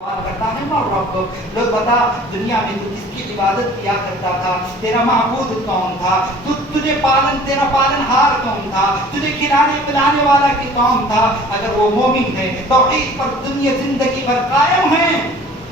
سوال کرتا ہے مر رب لوگ بتا دنیا میں تو کس کی عبادت کیا کرتا تھا، تیرا معبود کون تھا، تجھے تیرا پالن ہار کون تھا، تجھے کھلانے پلانے والا کی کون تھا۔ اگر وہ مومن ہے توحید پر دنیا زندگی بھر قائم ہے،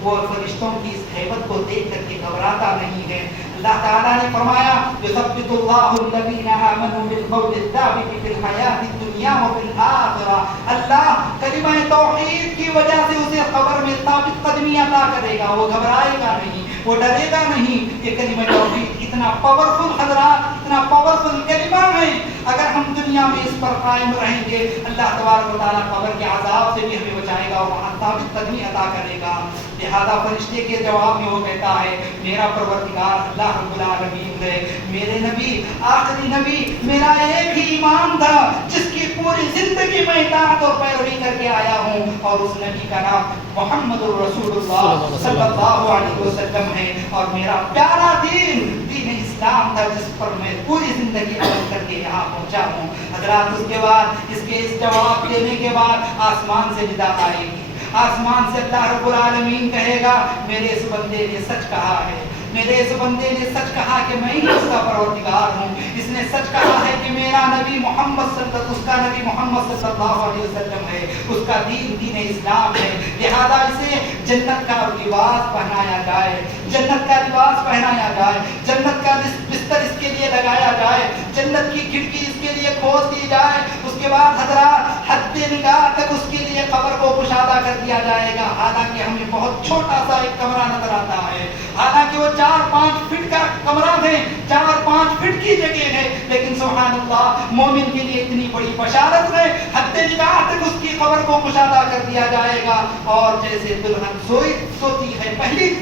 وہ فرشتوں کی اس ہیبت کو دیکھ کر کے گھبراتا نہیں ہے۔ اللہ تعالیٰ نے فرمایا یثبت اللہ الذین آمنوا بالقول الثابت فی الحیاۃ الدنیا وفی الآخرہ، اللہ کلمہ توحید کی وجہ سے اسے قبر میں ثابت قدمی عطا کرے گا، وہ گھبرائے گا نہیں، وہ ڈرے گا نہیں۔ یہ کلمہ توحید اتنا پاورفل حضرات، اتنا پاورفل کلمہ ہے، اگر ہم دنیا میں اس پر قائم رہیں گے اللہ تبارک و تعالیٰ قبر کے عذاب سے بھی ہمیں بچائے گا اور وہاں ثابت قدمی عطا کرے گا۔ لہذا فرشتے کے جواب میں وہ کہتا ہے میرا پروردگار اللہ رب العالمین ہے، میرے نبی آخری نبی میرا ایک ہی ایمان تھا جس کی پوری زندگی میں اطاعت اور پیروی کر کے آیا ہوں، اور اس نبی کا نام محمد الرسول اللہ صلی اللہ علیہ وسلم ہے، اور میرا پیارا دین اسلام تھا جس پر میں پوری زندگی عمل کر کے یہاں پہنچا ہوں۔ حضرات اس کے بعد اس جواب دینے کے بعد آسمان سے ندا آئے گی، آسمان سے اللہ رب العالمین کہے گا میرے اس بندے نے سچ کہا ہے، میرے اس بندے نے سچ کہا کہ میں ہی اس کا پروردگار ہوں، اس نے سچ کہا ہے کہ میرا نبی اس کا نبی محمد صلی اللہ علیہ وسلم ہے، اس کا دین اسلام ہے، لہذا اسے جنت کا لباس پہنایا جائے، جنت کا لباس پہنایا جائے، جنت کا بستر اس کے لیے لگایا جائے، جنت کی کھڑکی اس کے لیے کھول دی جائے۔ اس کے بعد حضرات حد نگاہ تک اس کے لیے قبر کو کشادہ کر دیا جائے گا، حالانکہ ہمیں بہت چھوٹا سا ایک کمرہ نظر آتا ہے، حالانکہ وہ 4-5 فٹ کا کمرہ ہے، 4-5 فٹ کی جگہ ہے، لیکن سبحان اللہ مومن کے لیے اتنی بڑی بشارت ہے، حد نگاہ تک اس کی قبر کو کشادہ کر دیا جائے گا، اور جیسے دلہن سوتی ہے پہلی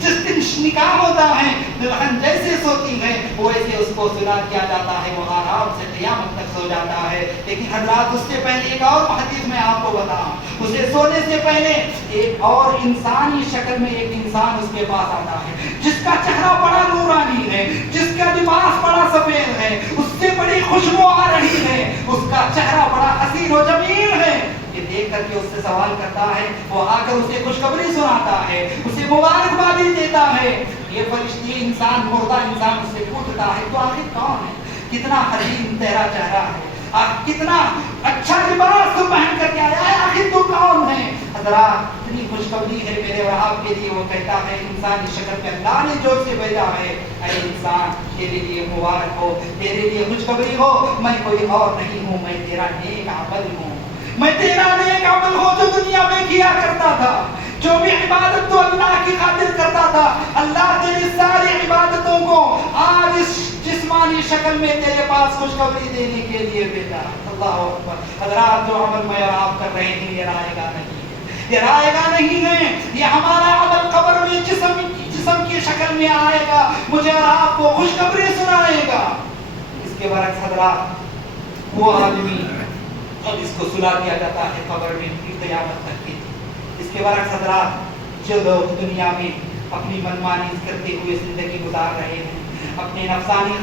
جس دن نکاح ہوتا ہے دلہن جیسے سوتی ہے ویسے اس کو سلا کیا جاتا ہے، وہ آرام سے قیامت تک سو جاتا ہے۔ لیکن حضرات اس سے پہلے ایک اور حدیث میں آپ کو بتاؤں، اسے سونے سے پہلے ایک اور انسانی شکل میں ایک انسان اس کے پاس آتا ہے جس کا چہرہ بڑا نورانی ہے، جس کا لباس بڑا سفید ہے، اس سے بڑی خوشبو آ رہی ہے، اس کا چہرہ بڑا حسین و جمیل ہے۔ یہ دیکھ کر کے اس سے سوال کرتا ہے، وہ آ کر اسے خوشخبری سناتا ہے، اسے مبارکبادی دیتا ہے۔ یہ فرشتی انسان مردہ انسان اس سے پوچھتا ہے تو آخر کون ہے، کتنا حسین تیرا چہرہ ہے، کتنا اچھا لباس تو پہن کر کے آیا ہے، آخر تو کون ہے؟ حضرات اتنی خوشخبری ہے میرے اور آپ کے لیے۔ وہ کہتا ہے انسانی شکل میں اللہ نے جو سے بھیجا ہے، اے انسان تیرے لیے مبارک ہو، تیرے لیے خوشخبری ہو، میں کوئی اور نہیں ہوں، میں تیرا نیک عمل ہوں، میں تیرا نیک عمل ہو جو دنیا میں کیا کرتا تھا، جو بھی عبادت تو اللہ کی خاطر کرتا تھا، اللہ تیری ساری عبادتوں کو آج اس جسمانی شکل میں تیرے پاس خوشخبری دینے کے لیے بھیجا۔ اللہ اکبر۔ حضرات جو عمل میں اور آپ کر رہے ہیں یہ رائے گا نہیں ہے، یہ رائے گا نہیں ہے، یہ ہمارا عمل قبر میں جسم کی شکل میں آئے گا، مجھے اور آپ کو خوشخبری سنائے گا۔ اس کے برعکس حضرات وہ آدمی اور اس کو سلا دیا جاتا ہے قبر میں قیامت تک کی۔ اس کے برعکس حضرات جو لوگ دنیا میں اپنی منمانی کرتے ہوئے زندگی گزار رہے ہیں، اپنے نفسانی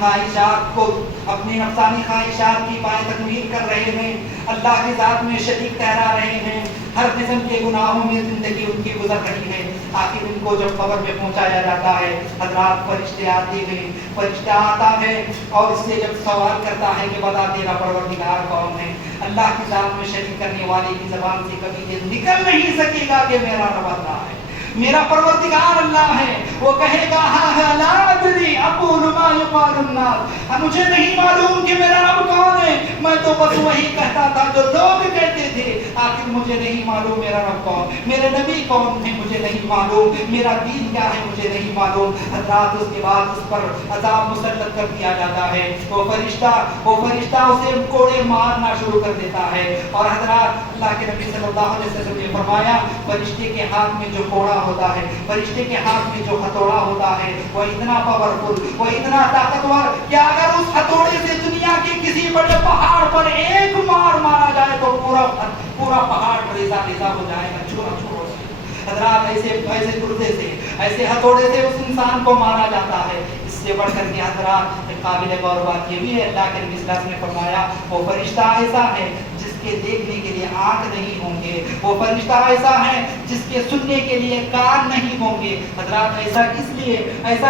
خواہشات کی پائے تکمیل کر رہے ہیں، اللہ کی ذات میں شریک ٹھہرا رہے ہیں، ہر قسم کے گناہوں میں زندگی ان کی گزر رہی ہے، آخر ان کو جب قبر میں پہنچایا جاتا ہے حضرات فرشتے آتے ہیں، فرشتہ آتا ہے اور اس سے جب سوال کرتا ہے کہ بتا تیرا پروردگار کون ہے، اللہ کی ذات میں شریک کرنے والے کی زبان سے کبھی یہ نکل نہیں سکے گا کہ میرا رب اللہ ہے، میرا پروردگار اللہ ہے۔ وہ کہے گا ہاں لا ادری اقول ما یقال الناس، مجھے نہیں معلوم کہ میرا رب کون ہے، میں تو بس وہی کہتا تھا جو لوگ کہتے تھے، آخر مجھے نہیں معلوم میرا رب کون، میرے نبی کون ہے مجھے نہیں معلوم، میرا دین کیا ہے مجھے نہیں معلوم۔ حضرات اس کے بعد اس پر عذاب مسلط کر دیا جاتا ہے، وہ فرشتہ اسے کوڑے مارنا شروع کر دیتا ہے، اور حضرات اللہ کے نبی صلی اللہ علیہ وسلم نے فرمایا فرشتے کے ہاتھ میں جو کوڑا ہوتا ہے، فرشتے کے ہاتھ میں جو ہتھوڑا ہوتا ہے وہ اتنا پاورفل، وہ اتنا طاقتور کہ اگر اس ہتھوڑے سے دنیا کے کسی بڑے پہاڑ پر ایک مار مارا جائے تو پورا پہاڑ ریزہ ہو جائے گا، چورا چورا سے۔ حضرات ایسے گردے سے ایسے ہتھوڑے سے اس انسان کو مارا جاتا ہے۔ اس سے بڑھ کر کے حضرات قابل غور بات یہ بھی ہے، اللہ کے نبی صلی اللہ علیہ وسلم نے فرمایا وہ فرشتہ ایسا ہے جس کے دیکھنے کے لیے آنکھ نہیں ہوں گے، وہ فرشتہ ایسا ہے جس کے سننے کے لیے کان نہیں ہوں گے۔ حضرات ایسا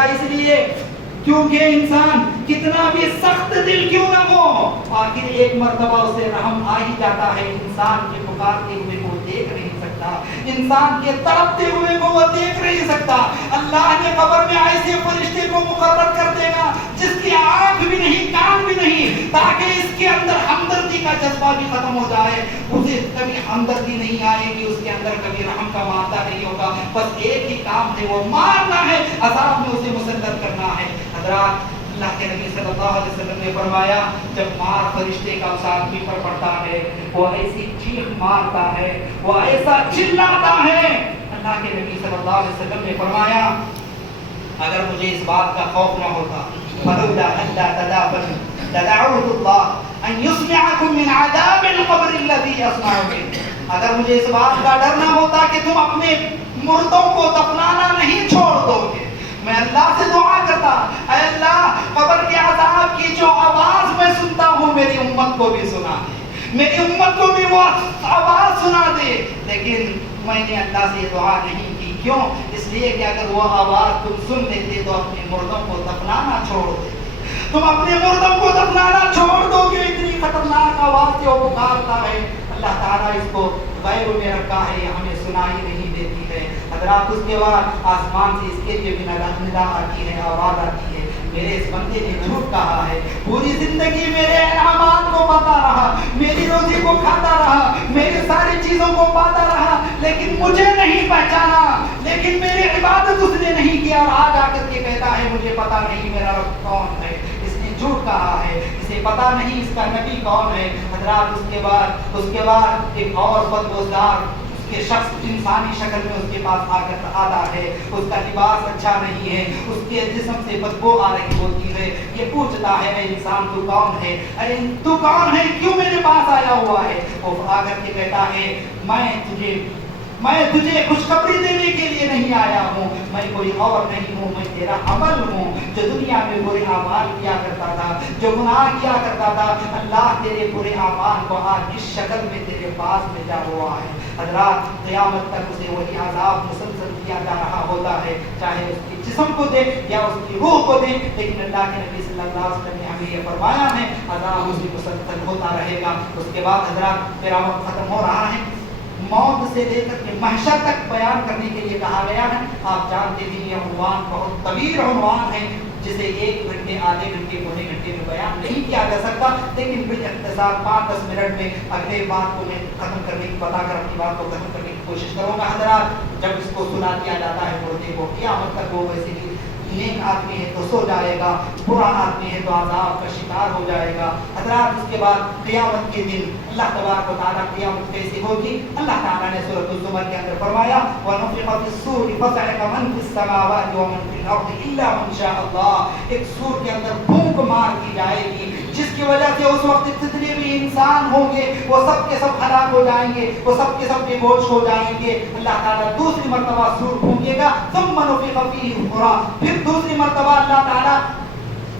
اس لیے کیونکہ انسان کتنا بھی سخت دل کیوں نہ ہو، آخر ایک مرتبہ اسے رحم آ ہی جاتا ہے۔ انسان کے پکارتے ہوئے وہ دیکھ نہیں سکتا، انسان کے تڑپتے ہوئے کو وہ دیکھ نہیں سکتا۔ اللہ نے قبر میں ایسے فرشتے کو مقرر کر دے گا جس کی آنکھ بھی نہیں، کان بھی نہیں، تاکہ اس کے اندر ہمدردی کا جذبہ بھی ختم ہو جائے۔ اسے کبھی ہمدردی نہیں آئے گی، اس کے اندر کبھی رحم کا مادہ نہیں ہوگا، بس ایک ہی کام ہے، وہ مارنا ہے، عذاب میں اسے مسلط کرنا ہے۔ حضرات اللہ کے نبی صلی اللہ علیہ وسلم نے فرمایا جب مار فرشتے کا اس آدمی پر پڑتا ہے وہ ایسی چیخ مارتا ہے، وہ ایسا چلاتا ہے۔ اللہ کے نبی صلی اللہ علیہ وسلم نے فرمایا اگر مجھے اس بات کا خوف نہ ہوتا فلولا الا تدافن لدعوت اللہ ان يسمعكم من عذاب القبر الذي يسمع به، اگر مجھے اس بات کا ڈر نہ ہوتا کہ تم اپنے مردوں کو دفنانا نہیں چھوڑ دو گے، میں اللہ سے دعا کرتا اے اللہ قبر کے عذاب کی جو آواز میں سنتا ہوں میری امت کو بھی سنا دے، میری امت کو بھی وہ آواز سنا دے۔ لیکن میں نے اللہ سے دعا نہیں کی، کیوں؟ اس لیے کہ اگر وہ آواز تم سن لیتے تو اپنے مردوں کو دفنانا چھوڑ دیتے، تم اپنے مردوں کو دفنانا چھوڑ دو گے، اتنی خطرناک آواز سے وہ پکارتا ہے۔ اللہ تعالیٰ اس کو غیب میں رکھا ہے، یہ ہمیں سنائی نہیں دیتی ہے۔ حضرات اس کے بعد آسمان سے اس کے لیے بھی ندا آتی ہے، آواز آتی ہے میرے اس بندے نے جھوٹ کہا ہے، پوری زندگی میرے انعامات کو پاتا رہا، میری روزی کو کھاتا رہا، میری ساری چیزوں کو پاتا رہا، لیکن مجھے نہیں پہچانا، لیکن میری عبادت اس نے نہیں کیا، اور آج آ کر کے کہتا ہے مجھے پتا نہیں میرا رب کون ہے۔ اس نے جھوٹ کہا ہے، اسے پتا نہیں اس کا نبی کون ہے۔ حضرات اس کے بعد ایک اور بدبودار کہ شخص انسانی شکل میں اس کے پاس آ کر آتا ہے، اس کا لباس اچھا نہیں ہے، اس کے جسم سے بدبو آ رہی ہوتی ہے، یہ پوچھتا ہے اے انسان تو کون ہے، ارے تو کون ہے، کیوں میرے پاس آیا ہوا ہے؟ وہ آ کر کے کہتا ہے میں تجھے خوشخبری دینے کے لیے نہیں آیا ہوں، میں کوئی اور نہیں ہوں، میں تیرا عمل ہوں جو دنیا میں برے اعمال کیا کرتا تھا، جو گناہ کیا کرتا تھا۔ اللہ تیرے برے اعمال کو آج اس شکل میں تیرے پاس بھیجا ہوا ہے۔ حضرات قیامت تک اسے وہی عذاب مسلسل کیا جا رہا ہوتا ہے، چاہے اس کے جسم کو دے یا اس کی روح کو دے، لیکن اللہ کے نبی صلی اللہ علیہ وسلم نے ہمیں یہ فرمایا ہے عذاب اسی مسلسل ہوتا رہے گا۔ اس کے بعد حضرات میرا وقت ختم ہو رہا ہے، موت سے لے کر کے محشر تک بیان کرنے کے لیے کہا گیا ہے۔ آپ جانتے ہیں یہ عنوان بہت طویل عنوان ہے جسے 1 گھنٹے، آدھے گھنٹے، پونے گھنٹے میں بیان نہیں کیا جا سکتا، لیکن پھر اختصار 5-10 منٹ میں اگلے بات کو میں ختم کرنے کی بتا کر اپنی بات کو ختم کرنے کی کوشش کروں گا۔ حضرات جب اس کو سنا دیا جاتا ہے مردے کو، قیامت تک وہ ویسے بھی نیک آدمی ہے تو سو جائے گا، برا آدمی ہے تو عذاب کا شکار ہو جائے گا۔ حضرات اس کے بعد قیامت کے دن اللہ تبارک و تعالیٰ قیامت کیسی ہوگی؟ اللہ تعالیٰ نے سورۃ الزمر کے اندر فرمایا وَنُفِخَ فِي الصُّورِ فَصَعِقَ مَن فِي السَّمَاوَاتِ وَمَن فِي الْأَرْضِ إِلَّا مَن شَاءَ اللَّهُ۔ ایک سور کے اندر پھونک مار دی جائے گی جس کی وجہ سے اس وقت جتنے بھی انسان ہوں گے وہ سب کے سب ہلاک ہو جائیں گے، وہ سب کے سب بے ہوش ہو جائیں گے۔ اللہ تعالیٰ دوسری مرتبہ سور پھونکے گا، ثُمَّ نُفِخَ فِيهِ أُخْرَىٰ، پھر دوسری مرتبہ اللہ تعالیٰ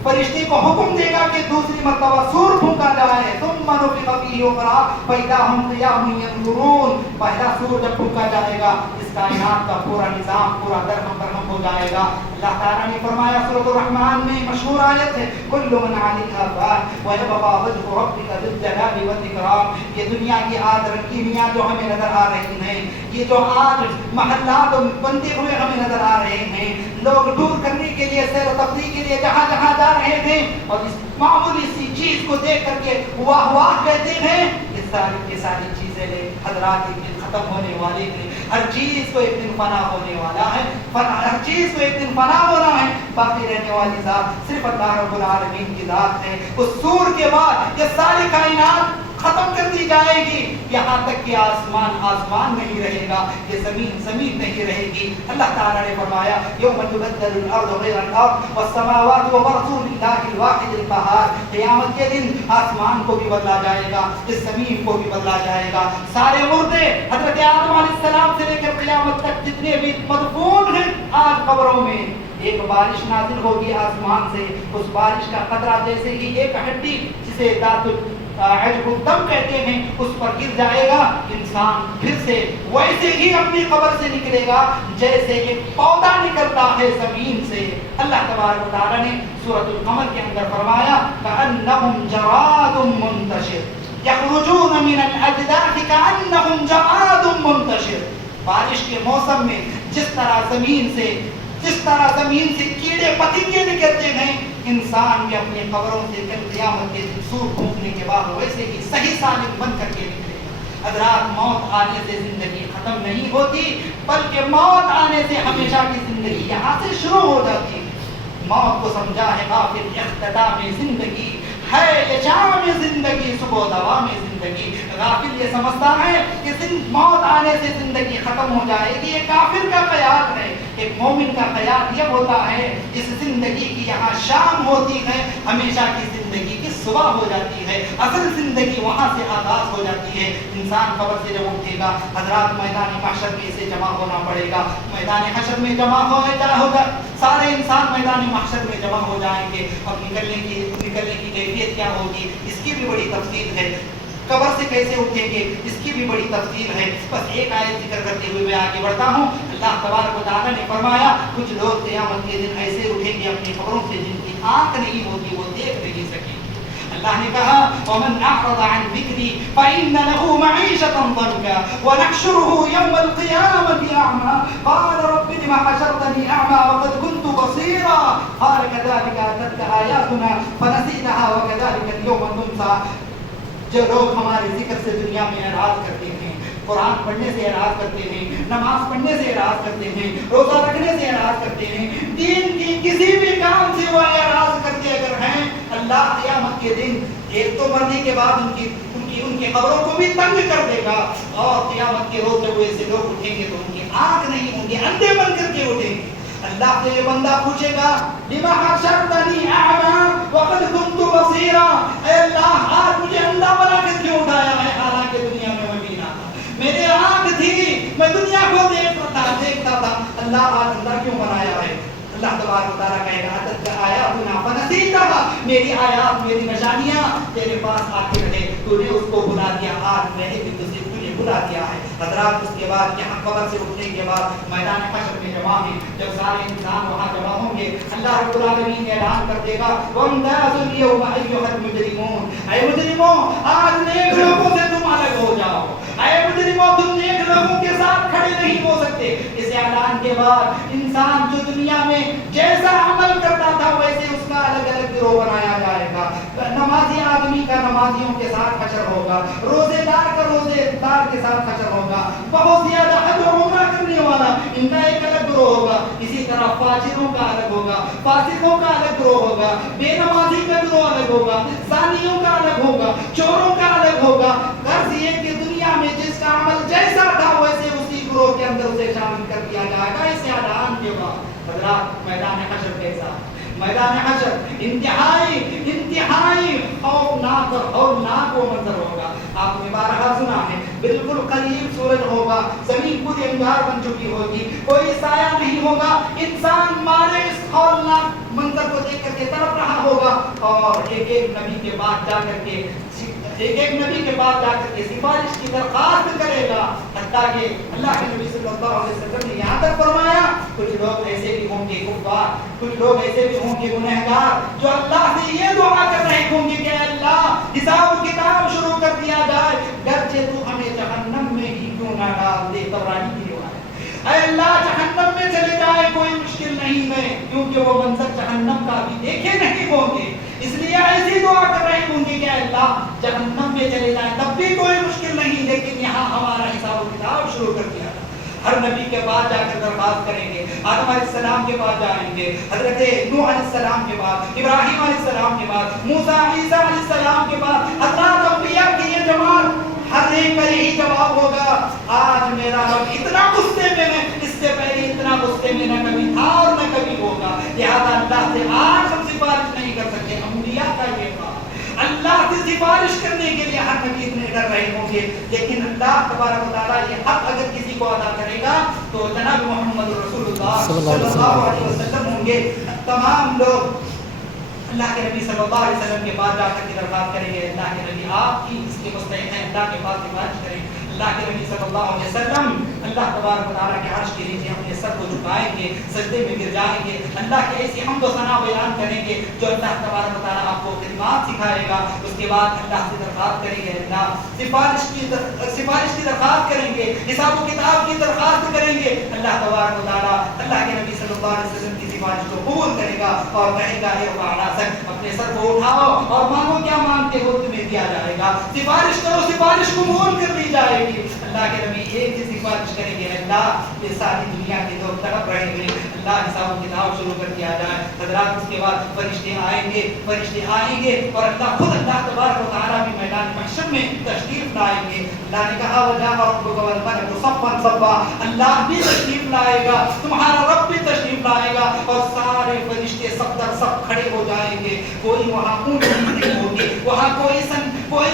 فرشتے کو حکم دے گا کہ دوسری مرتبہ سور پھونکا جائے، ثم نفخ فیہ اخری فاذا ہم قیام ینظرون۔ پہلا سور جب پھونکا جائے گا اس کائنات کا پورا نظام پورا درہم برہم ہو جائے گا۔ اللہ تعالیٰ نے فرمایا سورۃ الرحمن میں مشہور آیت ہے کل من علیہا فان ویبقى وجہ ربک ذو الجلال والاکرام۔ یہ دنیا کی آج رنگینیاں جو ہمیں نظر آ رہی ہیں، یہ جو آج محلات بنتے ہوئے ہمیں نظر آ رہے ہیں، لوگ ٹور کرنے کے لیے، سیر و تفریح کے لیے جہاں جہاں جا رہے تھے اور اس معمولی سی چیز کو دیکھ کر کے واہ واہ کہتے ہیں، یہ ساری کی ساری چیزیں حضرات ایک دن ختم ہونے والی ہیں۔ ہر چیز کو ایک دن فنا ہونے والا ہے، ہر چیز کو ایک دن فنا ہونا ہے، باقی رہنے والی ذات صرف اللہ رب العالمین کی ذات ہے۔ اس سور کے بعد یہ ساری کائنات ختم کر دی جائے گی، یہاں تک کہ آسمان نہیں رہے گا، یہ زمین نہیں رہے گی۔ اللہ تعالیٰ نے فرمایا یوم تبدل الارض غیر الارض والسماوات وبرزوا للہ الواحد القہار۔ قیامت کے دن آسمان کو بھی بدلا جائے گا، اس زمین کو بھی بدلا جائے گا۔ سارے مردے حضرت آدم علیہ السلام سے لے کر قیامت تک جتنے بھی مدفون ہیں آج قبروں میں، ایک بارش نازل ہوگی آسمان سے، اس بارش کا قطرہ جیسے ہی ایک ہڈی جسے عجب الدم کہتے ہیں اس پر گر جائے گا، انسان پھر سے ویسے ہی اپنی قبر سے نکلے گا جیسے ایک پودا نکلتا ہے زمین سے۔ اللہ تبارک و تعالیٰ نے سورۃ القمر کے اندر فرمایا کأنہم جراد منتشر یخرجون من الاجداث کأنہم جراد منتشر۔ بارش کے موسم میں جس طرح زمین سے کیڑے پتنگے نکلتے ہیں، انسان بھی اپنی قبروں سے کل قیامت کے دن سور پھونکنے کے بعد ویسے ہی صحیح سالم بن کر کے نکلے گا۔ حضرات، موت آنے سے زندگی ختم نہیں ہوتی، بلکہ موت آنے سے ہمیشہ کی زندگی یہاں سے شروع ہو جاتی ہے۔ موت کو سمجھا ہے غافل اختتام زندگی ہے، یہ جام زندگی صبح و دوام زندگی۔ غافل یہ سمجھتا ہے کہ موت آنے سے زندگی ختم ہو جائے گی، یہ کافر کا خیال ہے۔ ایک مومن کا خیال یہ ہوتا ہے اس زندگی کی یہاں شام ہوتی ہے، ہمیشہ کی زندگی کی صبح ہو جاتی ہے، اصل زندگی وہاں سے آغاز ہو جاتی ہے۔ انسان قبر سے جب اٹھے گا، حضرات میدان محشر میں اسے جمع ہونا پڑے گا۔ میدان حشر میں جمع ہوگا، سارے انسان میدان محشر میں جمع ہو جائیں گے۔ اب نکلنے کی کیفیت کیا ہوگی، اس کی بھی بڑی تفصیل ہے۔ قبر سے کیسے اٹھیں گے، اس کی بھی بڑی تفصیل ہے۔ بس ایک آیت ذکر کرتے ہوئے میں آگے بڑھتا ہوں۔ اللہ تبارک و تعالیٰ نے فرمایا کچھ لوگ قیامت کے دن ایسے اٹھیں گے اپنی قبروں سے جن کی آنکھ نہیں ہوگی، وہ دیکھ نہیں سکیں گے۔ اللہ نے کہا وَمَنْ أَعْرَضَ عَنْ ذِكْرِي فَإِنَّ لَهُ مَعِيشَةً ضَنْكًا وَنَحْشُرُهُ يَوْمَ الْقِيَامَةِ أَعْمَى قَالَ رَبِّ لِمَ حَشَرْتَنِي أَعْمَى وَقَدْ كُنْتُ بَصِيرًا قَالَ كَذَلِكَ أَتَتْكَ آيَاتُنَا فَنَسِيتَهَا وَكَذَلِكَ الْيَوْمَ تُنسَى۔ جو لوگ ہمارے ذکر سے دنیا میں اعراض کرتے ہیں، قرآن پڑھنے سے اعراض کرتے ہیں، نماز پڑھنے سے اعراض کرتے ہیں، روزہ رکھنے سے اعراض کرتے ہیں، دین کی کسی بھی کام سے وہ اعراض کرتے اگر ہیں، اللہ قیامت کے دن ایک تو مرنے کے بعد ان کی قبروں کو بھی تنگ کر دے گا، اور قیامت کے روز جب ایسے لوگ اٹھیں گے تو ان کی آنکھ نہیں ہوں گی، اندھے بن کر کے اٹھیں گے۔ اللہ سے یہ بندہ پوچھے گا لِمَ حَشَرْتَنِي أَعْمَى وَقَدْ كُنْتُ بَصِيرًا، اے اللہ آج مجھے اندھا بنا کر کیوں اٹھایا ہے، حالانکہ دنیا میں میں بینا تھا، میرے آنکھ تھی، میں دنیا کو دیکھتا تھا، اللہ آج اندھا کیوں بنایا ہے۔ اللہ تبارک و تعالیٰ کہے گا أَتَتْكَ آيَاتُنَا فَنَسِيتَهَا، میری آیات میری نشانیاں تیرے پاس آتے رہے، تو نے اس کو بلا دیا، آج میں نے بھی تجھے بلا دیا ہے۔ حضرات، اس کے بعد یہاں قبر سے اٹھنے کے بعد میدان حشر میں جمع ہیں، جب سارے انسان وہاں جمع ہوں گے، اللہ رب العالمین اعلان کر دے گا وَامْتَازُوا الْيَوْمَ أَيُّهَا الْمُجْرِمُونَ، اے مجرموں آج نیک لوگوں سے تم الگ ہو جاؤ، اے مجرموں تم نیک لوگوں کے ساتھ کھڑے نہیں ہو سکتے۔ اس اعلان کے بعد انسان جو دنیا میں جیسا عمل کرتا تھا ویسے اس کا الگ الگ گروہ بنایا جائے گا۔ نمازی آدمی کا نمازیوں کے ساتھ حشر ہوگا، روزے دار کا روزے دار کے ساتھ حشر ہوگا، بہت زیادہ حج و عمرہ کرنے والا ان کا ایک الگ گروہ ہوگا، اسی طرح فاجروں کا الگ ہوگا، فاسقوں کا الگ گروہ ہوگا، بے نمازی کا گروہ الگ ہوگا، زانیوں کا الگ ہوگا، چوروں کا الگ ہوگا۔ غرض یہ کہ دنیا میں جس کا عمل جیسا تھا ویسے اسی گروہ کے اندر اسے شامل کر دیا جائے گا۔ اس اعلان کے بعد حضرات میدان حشر کیسا، میدان حشر انتہائی خوفناک اور ہولناک وہ منظر ہوگا۔ آپ نے بارہا سنا ہے، بالکل قریب سورج ہوگا، زمین پوری انگار بن چکی ہوگی، کوئی سایہ نہیں ہوگا، انسان مارے اس ہولناک منظر کو دیکھ کر کے تڑپ رہا ہوگا، اور ایک ایک نبی کے بعد جا کر کے سفارش کی درخواست کرے گا، حتیٰ کہ اللہ کے نبی صلی اللہ علیہ وسلم نے یہاں تک فرمایا کچھ لوگ ایسے بھی ہوں گے کفار، کچھ لوگ ایسے بھی ہوں گے گنہگار، جو اللہ سے یہ دعا کر رہے ہوں گے کہ اللہ حساب کتاب شروع کر دیا جائے، گرچہ تو ہمیں جہنم میں ہی کیوں نہ ڈال دے۔ طبرانی کی روایت، اے اللہ جہنم میں چلے جائے کوئی مشکل نہیں ہے، کیونکہ وہ منظر جہنم کا بھی دیکھے نہیں ہوں گے، اس لیے ایسی دعا کر رہے ہوں گے کہ اللہ جہنم میں چلے جائیں تب بھی کوئی مشکل نہیں، لیکن یہاں ہمارا حساب و کتاب شروع کر دیا تھا۔ ہر نبی کے بعد جا کر درخواست کریں گے، آدم علیہ السلام کے بعد جائیں گے، حضرت نوح علیہ السلام کے بعد، ابراہیم علیہ السلام کے بعد، موسیٰ عیسیٰ علیہ السلام کے بعد، حضرات انبیاء کی یہ جماعت، ہر ایک کا یہی جواب ہوگا آج میرا رب اتنا غصے میں ہے، اس سے پہلے اتنا غصے میں نہ کبھی تھا اور نہ کبھی ہوگا، لہذا اللہ سے آج ہم سفارش نہیں کر سکتے۔ انبیاء کا یہ بات، اللہ سے سفارش کرنے کے لیے ہر نبی اتنے ڈر رہے ہوں گے، لیکن اللہ تبارک و تعالیٰ یہ حق اگر کسی کو ادا کرے گا تو جناب محمد رسول اللہ صلی اللہ علیہ وسلم ہوں گے۔ تمام لوگ اللہ کے نبی صلی اللہ علیہ وسلم کے پاس جا کر کے درخواست کریں گے اللہ کے نبی آپ کی اس کے مستحق ہیں, اللہ کے پاس سفارش کریں. اللہ کے نبی صلی اللہ علیہ وسلم اللہ تبارک و تعالیٰ کے عرش کے نیچے اپنے سر کو جھکائیں گے, سجدے میں گر جائیں گے, اللہ کے ایسی حمد و ثنا بیان کریں گے جو اللہ تبارک و تعالیٰ آپ کو خدمات سکھائے گا. اس کے بعد اللہ سے درخواست کریں گے, اللہ سفارش کی درخواست کریں گے, حساب و کتاب کی درخواست کریں گے. اللہ تبارک و تعالیٰ اللہ کے نبی صلی اللہ علیہ وسلم کی سفارش کو قبول کرے گا اور کہے گا ارفع رأسک, اپنے سر کو اٹھاؤ اور مانگو کیا مانگتے ہو تمہیں دیا جائے گا. سفارش کرو, سفارش قبول کر لی جائے گی. اللہ کے نبی ایک ہی سفارش کریں گے, اللہ یہ ساری دنیا کے جو طرف رہیں گے اللہ حساب و کتاب شروع کر دیا جائے. حضرات اس کے بعد فرشتے آئیں گے اور اللہ خود اللہ تبارک و تعالیٰ بھی میدان محشر میں تشریف لائیں گے. اللہ نے کہا وَجَاءَ رَبُّكَ وَالْمَلَكُ صَفًّا صَفًّا, اللہ بھی تشریف لائے گا, تمہارا رب بھی تشریف لائے گا اور سارے فرشتے سب در سب کھڑے ہو جائیں گے. کوئی وہاں اونچی نہیں ہوگی, وہاں کوئی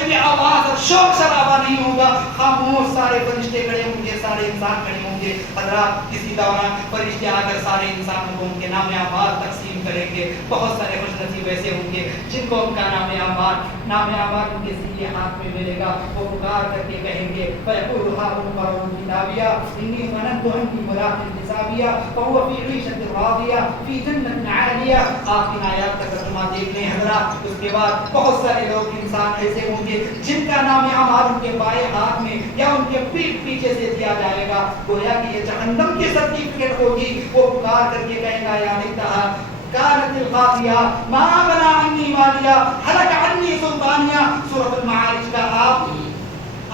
بھی آواز اور شور شرابہ نہیں ہوگا, خاموش سارے فرشتے کھڑے ہوں گے, سارے انسان کھڑے ہوں گے. حضرات اسی دوران فرشتے آ کر سارے انسانوں کو ان کے نام اعمال تقسیم کریں گے. بہت سارے خوش نصیب ایسے ہوں گے جن کو ان کا نام اعمال ان کے سیدھے ہاتھ میں ملے گا. وہ پکار کر کے کہیں گے فَيَقُولُ هَٰؤُمُ اقْرَءُوا كِتَابِيَهْ إِنِّي ظَنَنتُ أَنِّي مُلَاقٍ حِسَابِيَهْ فَهُوَ فِي عِيشَةٍ رَاضِيَةٍ فِي جَنَّةٍ عَالِيَةٍ. آپ ان آیات کا ترجمہ دیکھ لیں حضرات. اس کے بعد بہت سارے لوگ انسان ایسے ہوں گے جن کا نام اعمال ان کے بائیں ہاتھ میں یا ان کے پیٹھ پیچھے سے دیا جائے گا, گویا کہ یہ جہنم کی سرٹیفکیٹ ہوگی. وہ پکار کر کے کہے گا یا لیتہا كانت القافية ما أغنى عني مالية هلك عني سلطانية. سورة المعارج کا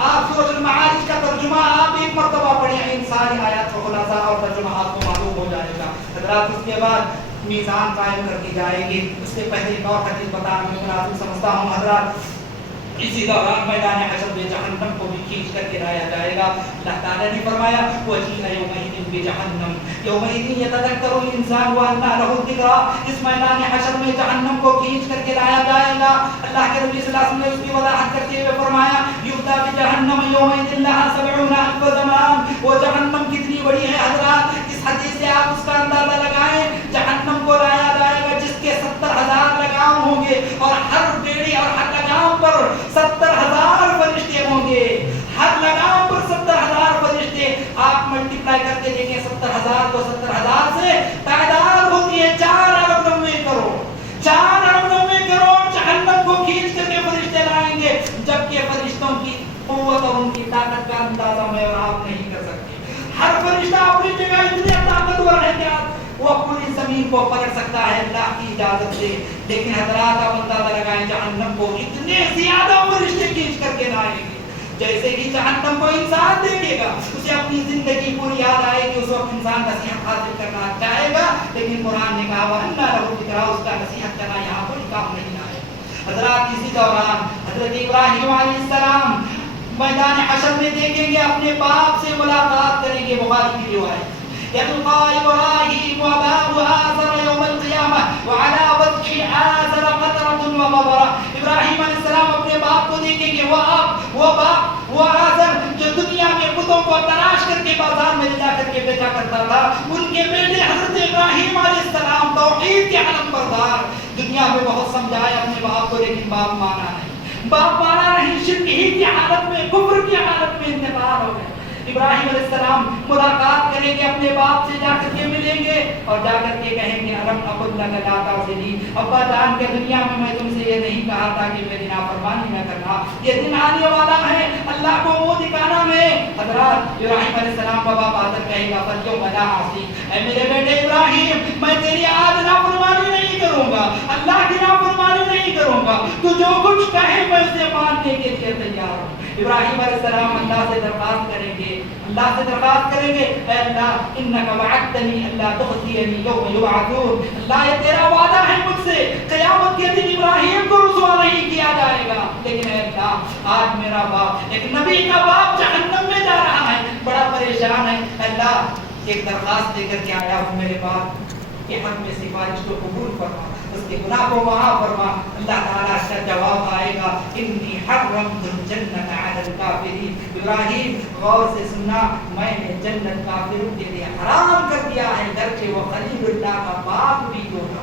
آپ سورة المعارج کا ترجمہ آپ ایک مرتبہ پڑھیں, ان ساری آیات کا خلاصہ اور ترجمہ آپ کو معلوم ہو جائے گا. حضرات اس کے بعد میزان قائم کر دی جائے گی. اس سے پہلے ایک اور حدیث بتانا میں مناسب سمجھتا ہوں حضرات. اسی دوران میدان حشر میں جہنم کو بھی کھینچ کر کے لایا جائے گا. اللہ تعالیٰ نے فرمایا وَجِيءَ يَوْمَئِذٍ بِجَهَنَّمَ يَوْمَئِذٍ يَتَذَكَّرُ الْإِنسَانُ وَأَنَّىٰ لَهُ الذِّكْرَىٰ. اس میدان حشر میں جہنم کو کھینچ کر کے لایا جائے گا. اللہ کے نبی صلی اللہ علیہ وسلم نے اس کی وضاحت کرتے ہوئے فرمایا يُؤْتَىٰ بِجَهَنَّمَ يَوْمَئِذٍ لَهَا 70 ألف زمام. وہ جہنم کتنی بڑی ہے حضرات, اس حدیث سے آپ اس کا اندازہ لگائیں. جہنم کو لایا جائے گا جس کے 70,000 لگام ہوں گے اور ہر بیڑی اور ہر لگام پر 70,000 فرشتے ہوں گے. ہر لگام پر 70,000 فرشتے. آپ ملٹیپلائی کر کے دیکھیں 70,000 کو 70,000 سے تعداد ہوتی ہے 4,90 کروڑ. 4,90 کروڑ جہنم کو کھینچ کر کے فرشتے لائیں گے, جبکہ فرشتوں کی قوت اور ان کی طاقت کا اندازہ میں اور آپ نہیں کر سکتے. ہر فرشتہ اپنی جگہ اتنے طاقتور ہے کہ وہ پوری زمین کو پلٹ سکتا ہے اللہ کی اجازت سے. لیکن حضرات آپ اندازہ لگائیں جہنم کو اتنے زیادہ فرشتے کھینچ کر کے لائیں گے. جیسے کہ جہنم کو انسان دیکھے گا اسے اپنی زندگی پوری یاد آئے گی. اس وقت انسان نصیحت حاصل کرنا چاہے گا, لیکن قرآن نے کہا وَأَنَّىٰ لَهُ الذِّكْرَىٰ, اس کا نصیحت کرنا یہاں کوئی کام نہیں آئے. حضرات اسی دوران حضرت ابراہیم علیہ السلام میدان حشر میں دیکھیں گے اپنے باپ سے ملاقات کریں گے. بخاری کی روایت يلقى إبراهيم وأباه آزر يوم القيامة وعلى وجه آزر قطرة وغبرة. ابراہیم علیہ السلام اپنے باپ کو دیکھیں گے, وہ آزر جو دنیا میں بتوں کو تلاش کر کے بازار میں لے جا کر کے بیچا کرتا تھا. ان کے بیٹے حضرت ابراہیم علیہ السلام توحید کے علم بردار, دنیا میں بہت سمجھائے اپنے باپ کو, لیکن باپ مانا نہیں. شرک ہی کی حالت میں, کفر کی حالت میں انتقال ہو گئے. ابراہیم علیہ السلام ملاقات کریں گے, اپنے باپ سے جا کر کے ملیں گے اور جا کر کے کہیں گے الم اقل لک لا تعصنی, ابا جان کے دنیا میں تم سے یہ نہیں کہا تھا کہ میری نافرمانی نہ کرنا. یہ دن آنے والا ہے, اللہ کو منہ دکھانا ہے. حضرات ابراہیم علیہ السلام کا باپ آ کر کہے گا فَالْيَوْمَ لَا أَعْصِيكَ, اے میرے بیٹے ابراہیم میں تیری آج نافرمانی نہیں کروں گا, اللہ کی نافرمانی نہیں کروں گا. تو جو کچھ کہے میں اسے ماننے کے لیے تیار ہوں. ابراہیم علیہ السلام اللہ سے درخواست کریں گے, اے اللہ انک وعدتنی اللہ تخزینی یوم یبعثون. اللہ یہ تیرا وعدہ ہے مجھ سے, قیامت کے دن ابراہیم کو رسوا نہیں کیا جائے گا. لیکن اے اللہ آج میرا باپ, ایک نبی کا باپ جہنم میں جا رہا ہے, بڑا پریشان ہے. اللہ ایک درخواست دے کر کے آیا ہوں میرے باپ کہ ہم میں سفارش کو قبول فرما, اس کے گناہ کو معاف فرما. اللہ تعالیٰ کا جواب آئے گا انی حرمت الجنت علی الکافرین. ابراہیم غور سے سننا, میں نے جنت کافروں کے لیے حرام کر دیا ہے, گرچہ وہ خلیل اللہ کا باپ بھی تو تھا.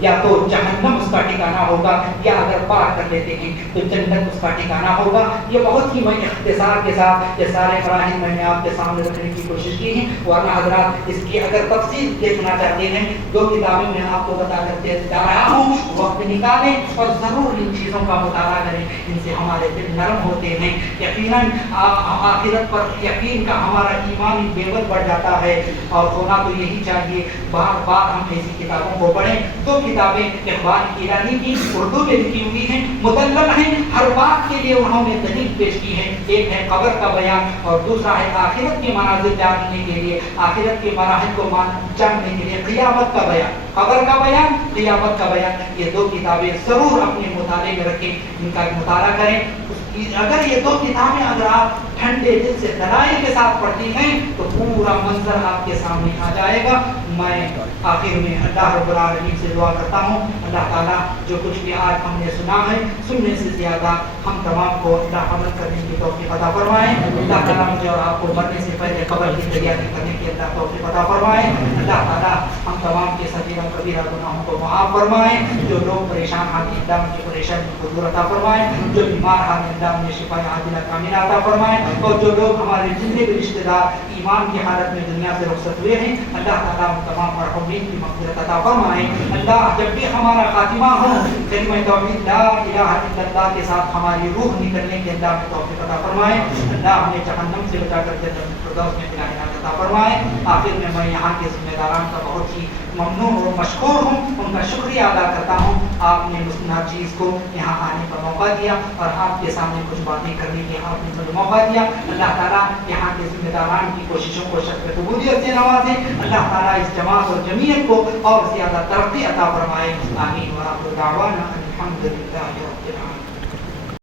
یا تو جہنم اس کا ٹھکانہ ہوگا، یا اگر پار کر لیتے ہیں تو جنت اس کا ٹھکانہ ہوگا۔ یہ بہت ہی میں اختصار کے ساتھ یہ سارے مراحل میں نے آپ کے سامنے رکھنے کی کوشش کی ہے، ورنہ حضرات اس کی اگر تفصیل دیکھنا چاہتے ہیں 2 کتابیں میں آپ کو بتا کر جا رہا ہوں، وقت نکالیں اور ضرور ان چیزوں کا مطالعہ کریں، ان سے ہمارے دل نرم ہوتے ہیں، یقیناً آخرت پر یقین کا ہمارا ایمانی بیول بڑھ جاتا ہے، اور ہونا تو یہی چاہیے۔ بار بار ہم ایسی کتابوں کو پڑھیں۔ 2 کتابیں اقبال کیلانی کی اردو میں لکھی ہوئی ہیں، مدلل ہیں، ہر بات کے لیے انہوں نے دلیل پیش کی ہے۔ ایک ہے قبر کا بیان اور دوسرا ہے آخرت کے مناظر جاننے کے لیے، آخرت کے مراحل کو جاننے کے لیے قیامت کا بیان، قبر کا بیان، قیامت کا بیان۔ یہ 2 کتابیں ضرور اپنے مطالعے میں رکھیں، ان کا مطالعہ کریں۔ اگر یہ 2 کتابیں اگر آپ ٹھنڈے دل سے دلائل کے ساتھ پڑھتی ہیں تو پورا منظر آپ کے سامنے آ جائے گا۔ میں آخر میں اللہ رب العالمین سے دعا کرتا ہوں، اللہ تعالیٰ جو کچھ بھی آج ہم نے سنا ہے، سننے سے زیادہ ہم تمام کو اللہ عمل کرنے کی توفیق عطا فرمائے۔ اللہ تعالیٰ مجھے اور آپ کو مرنے سے پہلے قبر کی تیاری کرنے کی اللہ توفیق عطا فرمائے۔ اللہ تعالیٰ ہم تمام کے صغیرہ کبیرہ گناہوں کو معاف فرمائے۔ جو لوگ پریشان حالی اللہ ان کی پریشانی کو دور عطا فرمائے، جو بیمار حالی اللہ انہیں شفا عاجلہ کاملہ عطا فرمائے، اور جو لوگ ہمارے جتنے بھی رشتہ دار ایمان کی حالت میں دنیا سے رخصت ہوئے ہیں، اللہ تعالیٰ ہم تمام مرحومین کی مغفرت عطا فرمائے۔ اللہ جب بھی ہمارا خاتمہ ہو کلمہ توحید لا الہ الا اللہ کے ساتھ ہماری روح نکلنے کے اللہ ہمیں توفیق عطا فرمائے۔ اللہ ہمیں جہنم سے بچا کر جنت الفردوس میں عنایت عطا فرمائے۔ آخر میں یہاں کے ذمہ داران کا بہت ہی ممنون اور مشکور ہوں، ان کا شکریہ ادا کرتا ہوں۔ آپ نے مسنہ چیز کو یہاں آنے کا موقع دیا اور آپ کے سامنے کچھ باتیں کرنے کی آپ نے مجھے موقع دیا۔ اللہ تعالیٰ یہاں کے ذمہ داران کی کوششوں کو شرف قبولیت سے نوازے۔ اللہ تعالیٰ اس جماعت اور جمعیت کو اور زیادہ ترقی عطا فرمائے۔ آمین۔ وآخر دعوانا الحمد للہ۔